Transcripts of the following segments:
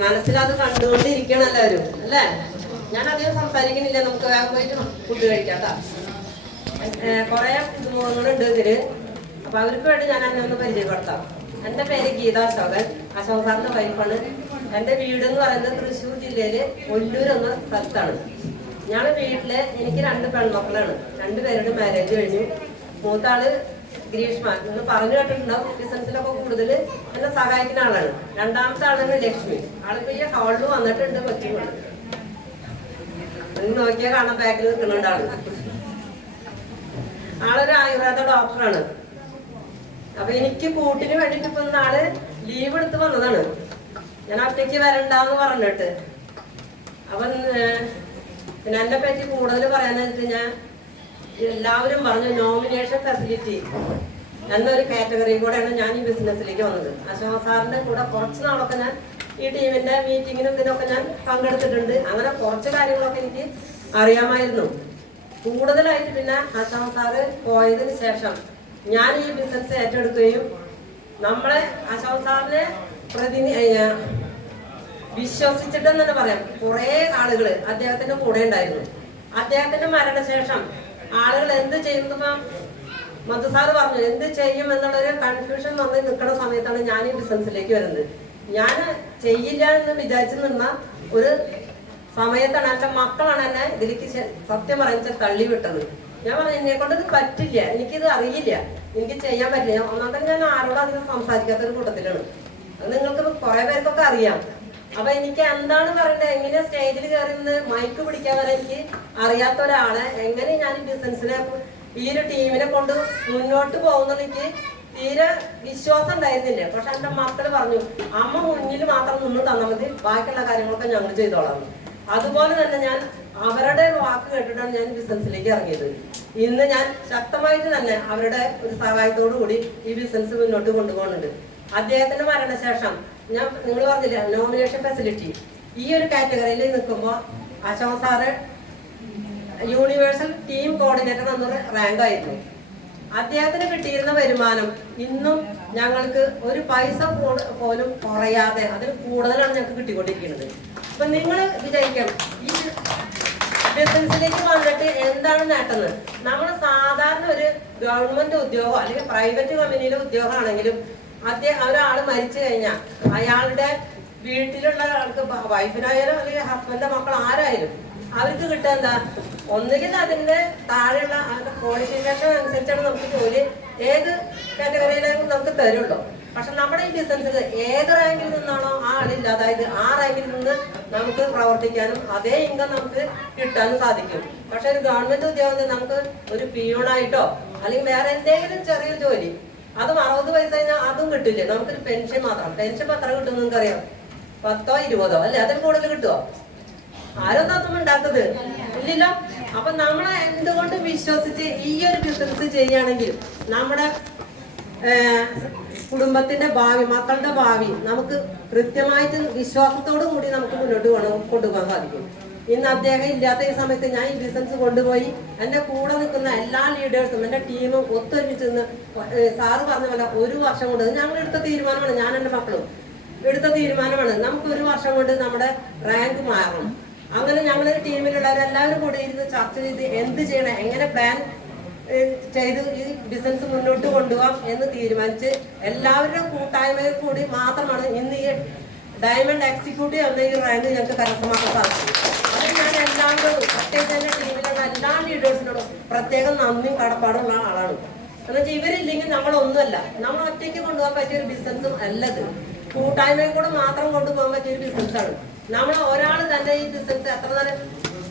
മനസ്സിലത് കണ്ടുകൊണ്ടിരിക്കണം എല്ലാവരും അല്ലേ? ഞാൻ അധികം സംസാരിക്കുന്നില്ല നമുക്ക് വേഗം പോയിട്ട് ഫുഡ് കഴിക്കാം കേട്ടോ കുറെ മുഖങ്ങളുണ്ട് ഇതിൽ. അപ്പൊ അവർക്ക് വേണ്ടി ഞാൻ എന്നെ ഒന്ന് പരിചയപ്പെടുത്താം. എന്റെ പേര് ഗീത അശോകൻ. അശോക് സാറിന്റെ വൈഫാണ്. എന്റെ വീട് എന്ന് പറയുന്നത് തൃശ്ശൂർ ജില്ലയിൽ ഒല്ലൂർ എന്ന സ്ഥലത്താണ്. ഞാൻ വീട്ടിൽ എനിക്ക് രണ്ട് പെൺമക്കളാണ്. രണ്ടുപേരുടെ മാരേജ് കഴിഞ്ഞു. മൂത്താൾ ഗ്രീഷ്മ. നിങ്ങൾ പറഞ്ഞു കേട്ടിട്ടുണ്ടാവും ബിസിനസ്സിലൊക്കെ കൂടുതൽ എന്നെ സഹായിക്കുന്ന ആളാണ്. രണ്ടാമത്തെ ആളാണ് ലക്ഷ്മി. ആളിപ്പോ ഈ ഹാളിൽ വന്നിട്ടുണ്ട് കൊച്ചുകൊണ്ട് നിങ്ങൾ നോക്കിയാൽ കാണാൻ ബാക്കിൽ നിൽക്കുന്നുണ്ട് ആൾ. ആളൊരു ആയുർവേദ ഡോക്ടറാണ് അപ്പൊ എനിക്ക് കൂട്ടിന് വേണ്ടിട്ട് ഇപ്പൊ നാൾ ലീവ് എടുത്ത് വന്നതാണ്. ഞാൻ ഒറ്റയ്ക്ക് വരണ്ടെന്ന് പറഞ്ഞിട്ട്. അപ്പൊ പിന്നെ എന്നെ പറ്റി കൂടുതൽ പറയാന്ന് വെച്ചാൽ കഴിഞ്ഞാൽ എല്ലാവരും പറഞ്ഞു നോമിനേഷൻ ഫെസിലിറ്റി എന്നൊരു കാറ്റഗറിയും കൂടെയാണ് ഞാൻ ഈ ബിസിനസ്സിലേക്ക് വന്നത്. അശോക സാറിന്റെ കൂടെ കുറച്ച് നാളൊക്കെ ഞാൻ ഈ ടീമിന്റെ മീറ്റിങ്ങിനും ഇതിനൊക്കെ ഞാൻ പങ്കെടുത്തിട്ടുണ്ട്. അങ്ങനെ കുറച്ച് കാര്യങ്ങളൊക്കെ എനിക്ക് അറിയാമായിരുന്നു. കൂടുതലായിട്ട് പിന്നെ അശോക സാറ് പോയതിന് ശേഷം ഞാൻ ഈ ബിസിനസ് ഏറ്റെടുക്കുകയും നമ്മളെ അശോക സാറിനെ പ്രതിനി വിശ്വസിച്ചിട്ടെന്ന് തന്നെ പറയാം. കുറെ ആളുകൾ അദ്ദേഹത്തിന്റെ കൂടെ ഉണ്ടായിരുന്നു. അദ്ദേഹത്തിന്റെ മരണശേഷം ആളുകൾ എന്ത് ചെയ്യുന്നു മധുസാറ് പറഞ്ഞു എന്ത് ചെയ്യും എന്നുള്ളൊരു കൺഫ്യൂഷൻ വന്ന് നിൽക്കുന്ന സമയത്താണ് ഞാൻ ഈ ബിസിനസ്സിലേക്ക് വരുന്നത്. ഞാൻ ചെയ്യില്ല എന്ന് വിചാരിച്ചു നിന്ന ഒരു സമയത്താണ് എന്റെ മക്കളാണ് എന്നെ ഇതിലേക്ക് സത്യം പറയുന്നത് തള്ളി വിട്ടത്. ഞാൻ പറഞ്ഞു എന്നെ കൊണ്ട് ഇത് പറ്റില്ല എനിക്കിത് അറിയില്ല എനിക്ക് ചെയ്യാൻ പറ്റില്ല. ഒന്നാമത്തെ ഞാൻ ആരോടും അധികം സംസാരിക്കാത്തൊരു കൂട്ടത്തിലാണ്. അത് നിങ്ങൾക്ക് കുറെ പേർക്കൊക്കെ അറിയാം. അപ്പൊ എനിക്ക് എന്താണ് പറയണ്ടത് എങ്ങനെ സ്റ്റേജിൽ കയറി മൈക്ക് പിടിക്കാൻ വരെ എനിക്ക് അറിയാത്ത ഒരാളെ എങ്ങനെ ഞാൻ ഈ ബിസിനസ്സിനെ ഈ ഒരു ടീമിനെ കൊണ്ട് മുന്നോട്ട് പോകുന്നത് എനിക്ക് തീരെ വിശ്വാസം ഉണ്ടായിരുന്നില്ല. പക്ഷെ എന്റെ മക്കൾ പറഞ്ഞു അമ്മ മുന്നിൽ മാത്രം നിന്ന് തന്നാൽ മതി. ബാക്കിയുള്ള കാര്യങ്ങളൊക്കെ ഞങ്ങൾ ചെയ്തോളാം. അതുപോലെ തന്നെ ഞാൻ അവരുടെ വാക്ക് കേട്ടിട്ടാണ് ഞാൻ ബിസിനസ്സിലേക്ക് ഇറങ്ങിയത്. ഇന്ന് ഞാൻ ശക്തമായിട്ട് തന്നെ അവരുടെ ഒരു സഹായത്തോടു കൂടി ഈ ബിസിനസ് മുന്നോട്ട് കൊണ്ടുപോകുന്നുണ്ട്. അദ്ദേഹത്തിന്റെ മരണശേഷം ഞാൻ നിങ്ങൾ പറഞ്ഞില്ല നോമിനേഷൻ ഫെസിലിറ്റി ഈ ഒരു കാറ്റഗറിയിൽ നിൽക്കുമ്പോൾ Ashok sir universal team coordinator എന്നൊരു റാങ്ക് ആയിരുന്നു. അദ്ദേഹത്തിന് കിട്ടിയിരുന്ന വരുമാനം ഇന്നും ഞങ്ങൾക്ക് ഒരു പൈസ പോലും കുറയാതെ അതിൽ കൂടുതലാണ് ഞങ്ങൾക്ക് കിട്ടിക്കൊണ്ടിരിക്കുന്നത്. അപ്പൊ നിങ്ങൾ വിചാരിക്കണം ഈ ബിസിനസ്സിലേക്ക് വന്നിട്ട് എന്താണ് നേട്ടം? നമ്മൾ സാധാരണ ഒരു ഗവൺമെന്റ് ഉദ്യോഗം അല്ലെങ്കിൽ പ്രൈവറ്റ് കമ്പനിയിലെ ഉദ്യോഗമാണെങ്കിലും അദ്ദേഹം ഒരാൾ മരിച്ചു കഴിഞ്ഞാൽ അയാളുടെ വീട്ടിലുള്ള ആൾക്ക് വൈഫിനായാലും അല്ലെങ്കിൽ ഹസ്ബൻഡിന്റെ മക്കൾ ആരായാലും അവർക്ക് കിട്ടുക എന്താ? ഒന്നുകിൽ അതിന്റെ താഴെയുള്ള ക്വാളിഫിക്കേഷൻ അനുസരിച്ചാണ് നമുക്ക് ജോലി ഏത് കാറ്റഗറിയിലും നമുക്ക് തരുള്ളൂ. പക്ഷെ നമ്മുടെ ഈ ബിസിനസ്സിൽ ഏത് റാങ്കിൽ നിന്നാണോ ആ ആളില്ല അതായത് ആ റാങ്കിൽ നിന്ന് നമുക്ക് പ്രവർത്തിക്കാനും അതേ ഇൻകം നമുക്ക് കിട്ടാനും സാധിക്കും. പക്ഷെ ഒരു ഗവൺമെന്റ് ഉദ്യോഗസ്ഥ നമുക്ക് ഒരു പിയൂണായിട്ടോ അല്ലെങ്കിൽ വേറെ എന്തെങ്കിലും ചെറിയൊരു ജോലി അതും അറുപത് വയസ്സ് കഴിഞ്ഞാൽ അതും കിട്ടില്ല നമുക്കൊരു പെൻഷൻ മാത്രം. പെൻഷൻ എത്ര കിട്ടും നിങ്ങൾക്ക് അറിയാം പത്തോ ഇരുപതോ? അല്ലെ? അതിൽ കൂടുതൽ കിട്ടുമോ ആരോ തത്വം ഉണ്ടാക്കുന്നത് ഇല്ലല്ലോ. അപ്പൊ നമ്മൾ എന്തുകൊണ്ട് വിശ്വസിച്ച് ഈ ഒരു ബിസിനസ് ചെയ്യുകയാണെങ്കിൽ നമ്മുടെ കുടുംബത്തിന്റെ ഭാവി മക്കളുടെ ഭാവി നമുക്ക് കൃത്യമായിട്ട് വിശ്വാസത്തോടു കൂടി നമുക്ക് മുന്നോട്ട് കൊണ്ടുപോകാൻ സാധിക്കും. ഇന്ന് അദ്ദേഹം ഇല്ലാത്ത ഈ സമയത്ത് ഞാൻ ഈ ബിസിനസ് കൊണ്ടുപോയി. എന്റെ കൂടെ നിൽക്കുന്ന എല്ലാ ലീഡേഴ്സും എന്റെ ടീമും ഒത്തൊരുമിച്ച് നിന്ന് സാറ് പറഞ്ഞ പോലെ ഒരു വർഷം കൊണ്ട് ഞങ്ങൾ എടുത്ത തീരുമാനമാണ് ഞാൻ എന്റെ മക്കളും എടുത്ത തീരുമാനമാണ്. നമുക്ക് ഒരു വർഷം കൊണ്ട് നമ്മുടെ റാങ്ക് മാറണം. അങ്ങനെ ഞങ്ങളൊരു ടീമിലുള്ളവരെല്ലാവരും കൂടി ഇരുന്ന് ചർച്ച ചെയ്ത് എന്ത് ചെയ്യണം എങ്ങനെ പ്ലാൻ ചെയ്ത് ഈ ബിസിനസ് മുന്നോട്ട് കൊണ്ടുപോകാം എന്ന് തീരുമാനിച്ച് എല്ലാവരുടെ കൂട്ടായ്മയിൽ കൂടി മാത്രമാണ് ഇന്ന് ഈ ഡയമണ്ട് എക്സിക്യൂട്ടീവ് എന്ന ഈ റാങ്ക് ഞങ്ങൾക്ക് കരസ്ഥമാക്കാൻ സാധിക്കും അത് ഞാൻ എല്ലാവരോടും പ്രത്യേകിച്ച് എന്റെ ടീമിലുള്ള എല്ലാ ലീഡേഴ്സിനോടും പ്രത്യേകം നന്ദിയും കടപ്പാടുള്ള ആളാണ്. എന്നുവെച്ചാൽ ഇവരില്ലെങ്കിൽ നമ്മളൊന്നുമല്ല നമ്മൾ ഒറ്റയ്ക്ക് കൊണ്ടുപോകാൻ പറ്റിയ ഒരു ബിസിനസ്സും അല്ലത്. കൂട്ടായ്മയും കൂടെ മാത്രം കൊണ്ടുപോകാൻ പറ്റിയ ഒരു ബിസിനസ്സാണ് നമ്മൾ ഒരാൾ തന്നെ ഈ ബിസിനസ് എത്ര നേരം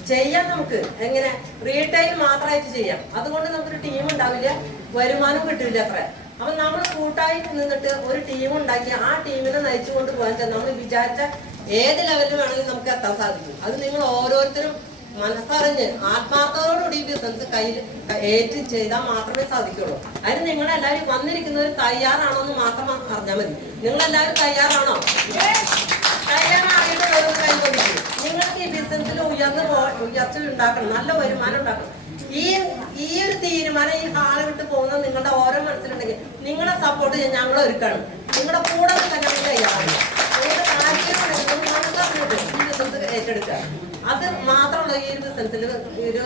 ചെയ്യാം നമുക്ക്? എങ്ങനെ? റീറ്റെയിൽ മാത്രമായിട്ട് ചെയ്യാം. അതുകൊണ്ട് നമുക്കൊരു ടീം ഉണ്ടാവില്ല. വരുമാനം കിട്ടില്ല അത്ര. അപ്പൊ നമ്മൾ കൂട്ടായി നിന്നിട്ട് ഒരു ടീം ഉണ്ടാക്കി ആ ടീമിനെ നയിച്ചുകൊണ്ട് പോകാൻ നമ്മൾ വിചാരിച്ച ഏത് ലെവലിൽ വേണമെങ്കിലും നമുക്ക് എത്താൻ സാധിക്കും. അത് നിങ്ങൾ ഓരോരുത്തരും മനസ്സറിഞ്ഞ് ആത്മാർത്ഥതയോടുകൂടി ഈ ബിസിനസ് കയ്യിൽ ഏറ്റ് ചെയ്താൽ മാത്രമേ സാധിക്കുള്ളൂ. അതിന് നിങ്ങളെല്ലാവരും വന്നിരിക്കുന്നവർ തയ്യാറാണോ എന്ന് മാത്രം അറിഞ്ഞാൽ മതി. നിങ്ങളെല്ലാവരും തയ്യാറാണോ? തയ്യാറായിട്ട് കാര്യം ചോദിക്കും. നിങ്ങൾക്ക് ഈ ബിസിനസ്സിൽ ഉയർന്ന് ഉയർച്ച ഉണ്ടാക്കണം നല്ല വരുമാനം ഉണ്ടാക്കണം. ഈ ഈ ഒരു തീരുമാനം ഈ ഹാൾ വിട്ട് പോകുന്ന നിങ്ങളുടെ ഓരോ മനസ്സിലുണ്ടെങ്കിൽ നിങ്ങളെ സപ്പോർട്ട് ചെയ്യാൻ ഞങ്ങൾ ഒരുക്കണം. നിങ്ങളുടെ കൂടെ തന്നെ തയ്യാറാണ്. ഏറ്റെടുക്കുക. അത് മാത്രമല്ല ഈ ഒരു ബിസിനസ്സിൽ ഒരു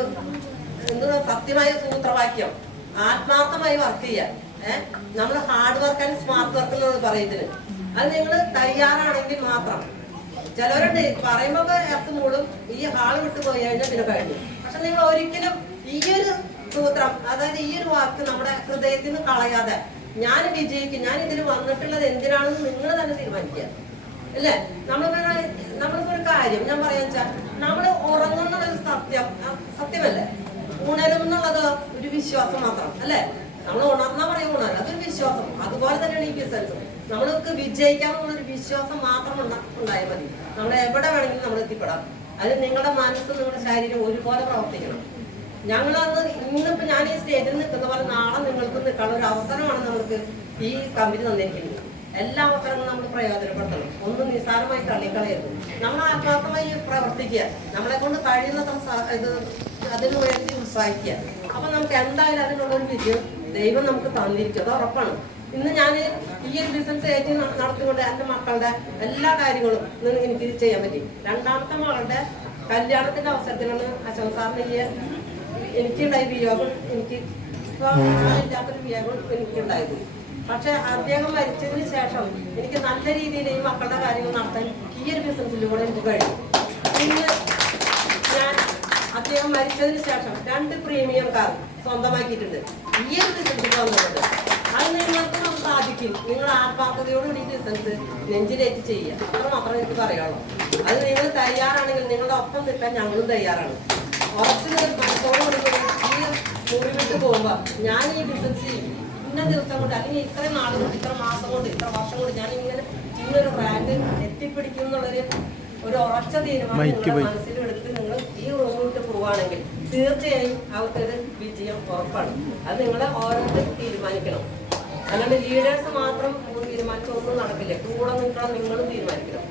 എന്തുവാ സത്യമായ സൂത്രവാക്യം. ആത്മാർത്ഥമായി വർക്ക് ചെയ്യുക. ഏഹ് നമ്മൾ hard work and smart work എന്ന് പറയുന്നത് അത് നിങ്ങൾ തയ്യാറാണെങ്കിൽ മാത്രം. ചിലവരുണ്ട് പറയുമ്പോ അത് മൂടും ഈ ഹാൾ വിട്ടു പോയി കഴിഞ്ഞാൽ പിന്നെ കഴിഞ്ഞു പക്ഷെ നിങ്ങൾ ഒരിക്കലും ഈ ഒരു സൂത്രം അതായത് ഈ ഒരു വാക്ക് നമ്മുടെ ഹൃദയത്തിൽ നിന്ന് കളയാതെ ഞാൻ വിജയിക്കും ഞാൻ ഇതിൽ വന്നിട്ടുള്ളത് എന്തിനാണെന്ന് നിങ്ങൾ തന്നെ തീരുമാനിക്കുക. അല്ലേ? നമ്മൾ നമ്മളിപ്പോ ഒരു കാര്യം ഞാൻ പറയാ വെച്ചാൽ നമ്മൾ ഉറങ്ങുന്ന ഒരു സത്യം സത്യമല്ലേ? ഉണരും എന്നുള്ളത് ഒരു വിശ്വാസം മാത്രം അല്ലേ? നമ്മൾ ഉണർന്നാ പറയും ഉണരും അതൊരു വിശ്വാസം. അതുപോലെ തന്നെയാണ് ഈ ബിസിനസ് നമ്മൾക്ക് വിജയിക്കാമെന്നുള്ള ഒരു വിശ്വാസം മാത്രം ഉണ്ട- ഉണ്ടായാൽ മതി. നമ്മൾ എവിടെ വേണമെങ്കിലും നമ്മൾ എത്തിപ്പെടാം. അത് നിങ്ങളുടെ മനസ്സും നിങ്ങളുടെ ശരീരം ഒരുപോലെ പ്രവർത്തിക്കണം. ഞങ്ങളന്ന് ഇന്നിപ്പോ ഞാൻ ഈ സ്റ്റേജിൽ നിൽക്കുന്ന പോലെ നാളെ നിങ്ങൾക്ക് നിൽക്കാനുള്ള ഒരു അവസരമാണ് നമുക്ക് ഈ കമ്പനി തന്നിരിക്കുന്നത്. എല്ലാ അവസരങ്ങളും നമ്മൾ പ്രയോജനപ്പെടുത്തണം. ഒന്നും നിസ്സാരമായി തള്ളിക്കളയരുത്. നമ്മൾ ആത്മാർത്ഥമായി പ്രവർത്തിക്കുക. നമ്മളെ കൊണ്ട് കഴിയുന്നത്ര ഇത് അതിന് വേണ്ടി ഉത്സാഹിക്കുക. അപ്പൊ നമുക്ക് എന്തായാലും അതിനുള്ള ഒരു വിജയം ദൈവം നമുക്ക് തന്നിരിക്കും. അത് ഉറപ്പാണ്. ഇന്ന് ഞാൻ ഈ ഒരു ബിസിനസ് ഏറ്റ് നടത്തിക്കൊണ്ട് എന്റെ മക്കളുടെ എല്ലാ കാര്യങ്ങളും ഇന്ന് എനിക്ക് ചെയ്യാൻ പറ്റി. രണ്ടാമത്തെ മകളുടെ കല്യാണത്തിന്റെ അവസരത്തിലാണ് അശോക് സാറിന് ഈ എനിക്കുണ്ടായ വിയോഗം എനിക്ക് ഇല്ലാത്തൊരു വിയോഗം എനിക്കുണ്ടായത്. പക്ഷെ അദ്ദേഹം മരിച്ചതിന് ശേഷം എനിക്ക് നല്ല രീതിയിൽ ഈ മക്കളുടെ കാര്യങ്ങൾ നടത്താൻ ഈ ഒരു ബിസിനസ്സിലൂടെ എനിക്ക് കഴിയും പിന്നെ ഞാൻ അദ്ദേഹം മരിച്ചതിന് ശേഷം രണ്ട് പ്രീമിയം കാർ സ്വന്തമാക്കിയിട്ടുണ്ട്. ഈ ഒരു ബിസിനസ് വന്നത് നിങ്ങൾ ആത്മാർത്ഥതയോട് കൂടി ബിസിനസ് നെഞ്ചിലേറ്റ് ചെയ്യുക. അത്ര മാത്രമേ എനിക്ക് പറയാനുള്ളൂ. അത് നിങ്ങൾ തയ്യാറാണെങ്കിൽ നിങ്ങളുടെ ഒപ്പം നിൽക്കാൻ ഞങ്ങളും തയ്യാറാണ്. ഉറച്ചു മനസ്സോട് ഈ മുറി വിട്ട് പോകുമ്പോൾ ഞാൻ ഈ ബിസിനസ് ഇന്ന ദിവസം കൊണ്ട് അല്ലെങ്കിൽ ഇത്രയും നാൾ കൊണ്ട് ഇത്ര മാസം കൊണ്ട് ഇത്ര വർഷം കൊണ്ട് ഞാൻ ഇങ്ങനെ ഇന്നൊരു റാങ്ക് എത്തിപ്പിടിക്കും എന്നുള്ളൊരു ഒരു ഉറച്ച തീരുമാനം നിങ്ങളുടെ മനസ്സിലെടുത്ത് നിങ്ങൾ ഈ റൂം വിട്ട് പോവുകയാണെങ്കിൽ തീർച്ചയായും അവർക്കൊരു വിജയം ഉറപ്പാണ്. അത് നിങ്ങൾ ഓരോരുത്തരും തീരുമാനിക്കണം. അല്ലാണ്ട് ലീഡേഴ്സ് മാത്രം തീരുമാനിച്ച ഒന്നും നടക്കില്ല. കൂടെ നിൽക്കണം നിങ്ങളും തീരുമാനിക്കണം.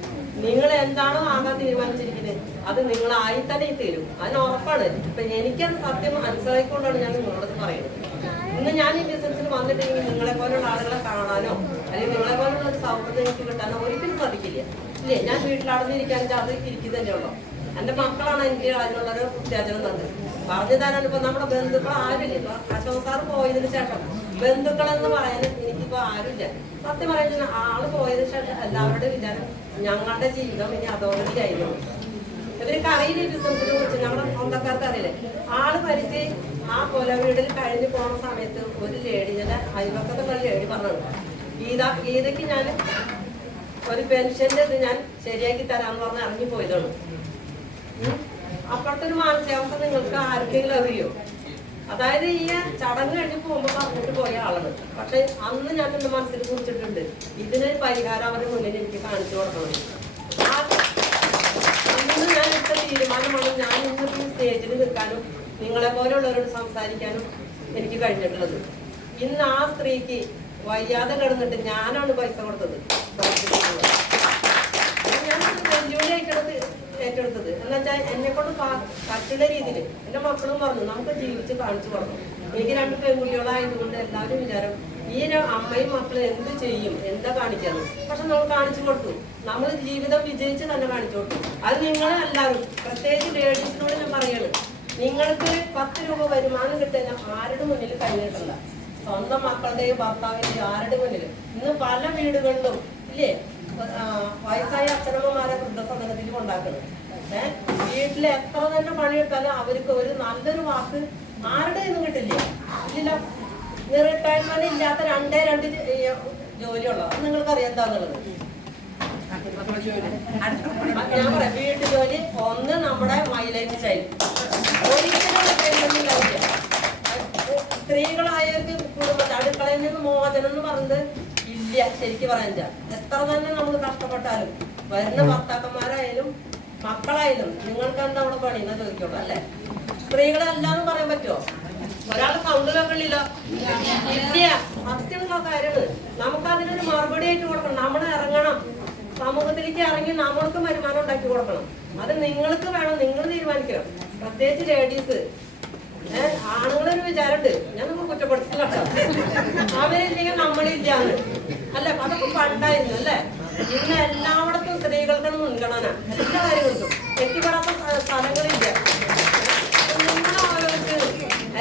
നിങ്ങൾ എന്താണോ ആകാൻ തീരുമാനിച്ചിരിക്കുന്നത് അത് നിങ്ങളായി തന്നെ തീരും. അതിന് ഉറപ്പാണ്. ഇപ്പൊ എനിക്കത് സത്യം മനസ്സിലാക്കിക്കൊണ്ടാണ് ഞാൻ നിങ്ങളോട് പറയുന്നത്. ഇന്ന് ഞാൻ ഈ ബിസിനസ്സിൽ വന്നിട്ടുണ്ടെങ്കിൽ നിങ്ങളെ പോലുള്ള ആളുകളെ കാണാനോ അല്ലെങ്കിൽ നിങ്ങളെ പോലുള്ള ഒരു സൗഹൃദം എനിക്ക് കിട്ടാനോ ഒരിക്കലും സാധിക്കില്ല. ഇല്ലേ? ഞാൻ വീട്ടിലടഞ്ഞിരിക്കാൻ അത് ഇരിക്കുന്നതല്ലേ ഉള്ളൂ. എന്റെ മക്കളാണ് എനിക്ക് അതിനുള്ളൊരു ഉത്തേജനം തന്നത്. പറഞ്ഞു തരാൻ ഇപ്പൊ നമ്മുടെ ബന്ധുക്കൾ ഇല്ല അശോക് സാർ പോയതിനു ശേഷം ബന്ധുക്കൾ എന്ന് പറയാൻ എനിക്കിപ്പോ ആരുമില്ല. സത്യം പറയുന്നത് ആൾ പോയതിനു ശേഷം എല്ലാവരുടെ വിചാരം ഞങ്ങളുടെ ജീവിതം ഇനി അതോറിറ്റിയായിരുന്നു ഇവർക്ക് അറിയില്ല ബിസിനസിനെ കുറിച്ച്. ഞങ്ങളുടെ സ്വന്തക്കാർക്ക് അറിയില്ലേ. ആൾ മരിച്ച് ആ കൊല വീടിൽ കഴിഞ്ഞു പോണ സമയത്ത് ഒരു ലേഡി ഞാൻ അയൽവക്കത്തുള്ള ലേഡി പറഞ്ഞത് ഗീത ഗീതയ്ക്ക് ഞാൻ ഒരു പെൻഷന്റെ ഇത് ഞാൻ ശരിയാക്കി തരാന്ന് പറഞ്ഞ് ഇറങ്ങി പോയതാണ് അപ്പുറത്തൊരു മാനസികാവസ്ഥ നിങ്ങൾക്ക് ആർക്കെങ്കിലും അറിയോ? അതായത് ഈ ചടങ്ങ് കഴിഞ്ഞ് പോകുമ്പോൾ പറഞ്ഞിട്ട് പോയ ആളാണ്. പക്ഷെ അന്ന് ഞാൻ എന്റെ മനസ്സിൽ കുറിച്ചിട്ടുണ്ട് ഇതിനൊരു പരിഹാരം അവരുടെ മുന്നിൽ എനിക്ക് കാണിച്ചു കൊടുക്കണം. അന്ന് ഞാൻ എടുത്ത തീരുമാനമാണ് ഞാൻ ഇന്ന് ഈ സ്റ്റേജിൽ നിൽക്കാനും നിങ്ങളെ പോലെയുള്ളവരോട് സംസാരിക്കാനും എനിക്ക് കഴിഞ്ഞിട്ടുള്ളത്. ഇന്ന് ആ സ്ത്രീക്ക് വയ്യാതെ കിടന്നിട്ട് ഞാനാണ് പൈസ കൊടുത്തത്. ഞാൻ വെല്ലുവിളി ഏറ്റെടുത്ത് ഏറ്റെടുത്തത്. എന്ന് വെച്ചാൽ എന്നെ കൊണ്ട് പറ്റുന്ന രീതിയിൽ എന്റെ മക്കളും പറഞ്ഞു നമുക്ക് ജീവിച്ച് കാണിച്ചു കൊടുക്കണം എനിക്ക് രണ്ട് പെൺകുട്ടികളായതുകൊണ്ട് എല്ലാവരും വിചാരം ഈ അമ്മയും മക്കളും എന്ത് ചെയ്യും? എന്താ കാണിക്കാന്ന്? പക്ഷെ നമ്മൾ കാണിച്ചു കൊടുത്തു. നമ്മൾ ജീവിതം വിജയിച്ച് തന്നെ കാണിച്ചു കൊടുത്തു. അത് നിങ്ങൾ എല്ലാവരും പ്രത്യേകിച്ച് ലേഡീസിനോട് ഞാൻ പറയാണ് നിങ്ങൾക്ക് പത്ത് രൂപ വരുമാനം കിട്ടാൻ ആരുടെ മുന്നിൽ കഴിഞ്ഞിട്ടില്ല സ്വന്തം മക്കളുടെയും ഭർത്താവിന്റെയും ആരുടെ മുന്നിൽ? ഇന്ന് പല വീടുകളിലും ഇല്ലേ? ഏഹ് വീട്ടിൽ എത്ര തന്നെ പണിയെടുത്താലും അവർക്ക് ഒരു നല്ലൊരു വാക്ക് ആരുടെ ഒന്നും കിട്ടില്ല. ഇല്ല റിട്ടയർമെന്റ് ഇല്ലാത്ത രണ്ടേ രണ്ട് ജോലിയുള്ളത് അത് നിങ്ങൾക്ക് അറിയാം എന്താന്നുള്ളത് ഞാൻ പറയാം വീട്ടു ജോലി ഒന്ന് നമ്മുടെ മൈലേജ് റിട്ടയർമെന്റ് സ്ത്രീകളായവർക്ക് കുടുംബത്തെ അടുക്കളയിൽ നിന്ന് മോചനം എന്ന് പറഞ്ഞത് ഇല്ല. ശരിക്കും പറയാൻ എത്ര തന്നെ നമ്മൾ കഷ്ടപ്പെട്ടാലും വരുന്ന ഭർത്താക്കന്മാരായാലും മക്കളായാലും നിങ്ങൾക്ക് എന്താ അവിടെ പണി? എന്നാ ചോദിക്കുള്ളൂ സ്ത്രീകളെ അല്ലാന്ന് പറയാൻ പറ്റുമോ ഒരാളെ സൗണ്ട് കേൾക്കണില്ല ഇല്ല സത്യമുള്ള കാര്യമാണ്. നമുക്ക് അതിനൊരു മറുപടി ആയിട്ട് കൊടുക്കണം. നമ്മൾ ഇറങ്ങണം. സമൂഹത്തിലേക്ക് ഇറങ്ങി നമ്മൾക്ക് വരുമാനം ഉണ്ടാക്കി കൊടുക്കണം. അത് നിങ്ങൾക്ക് വേണം നിങ്ങൾ തീരുമാനിക്കണം. പ്രത്യേകിച്ച് ലേഡീസ് ഏഹ് ആണുങ്ങളൊരു വിചാരമുണ്ട്. ഞാൻ നമുക്ക് കുറ്റപ്പെടുത്തില്ല അവരില്ലെങ്കിൽ നമ്മളില്ലാന്ന് അല്ലെ? അതൊക്കെ പണ്ടായിരുന്നു അല്ലെ? ഇന്ന് സ്ത്രീകൾക്കാണ് മുൻഗണന. എല്ലാ കാര്യങ്ങൾക്കും. എത്തിപ്പെടാത്ത സ്ഥലങ്ങളില്ല. നിങ്ങൾ അവർക്ക്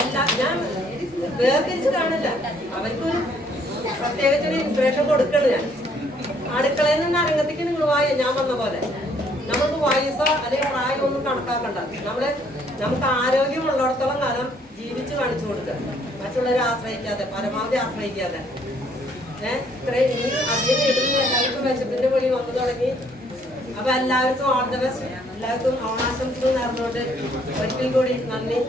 എല്ലാ ഞാൻ വേർതിരിച്ച് കാണില്ല. അവർക്കൊരു പ്രത്യേകിച്ചൊരു ഇൻസ്പിറേഷൻ കൊടുക്കണ് ഞാൻ അടുക്കളയിൽ നിന്ന് അരങ്ങത്തേക്ക് നിങ്ങൾ വായ ഞാൻ വന്ന പോലെ. നമുക്ക് വയസ്സോ അല്ലെങ്കിൽ പ്രായമൊന്നും കണക്കാക്കണ്ട. നമ്മൾ നമുക്ക് ആരോഗ്യമുള്ളിടത്തോളം കാലം ജീവിച്ച് കാണിച്ചു കൊടുക്കുക. മറ്റുള്ളവരെ ആശ്രയിക്കാതെ പരമാവധി ആശ്രയിക്കാതെ. ഏഹ് ഇത്രയും അധികം ഇടുന്ന എല്ലാവർക്കും വിശപ്പിന്റെ പൊളി വന്നു തുടങ്ങി. അപ്പൊ എല്ലാവർക്കും ഓൾ ദ ബെസ്റ്റ് എല്ലാവർക്കും ഓണാശംസകൾ നേർന്നുകൊണ്ട് ഒരിക്കൽ കൂടി നന്ദി.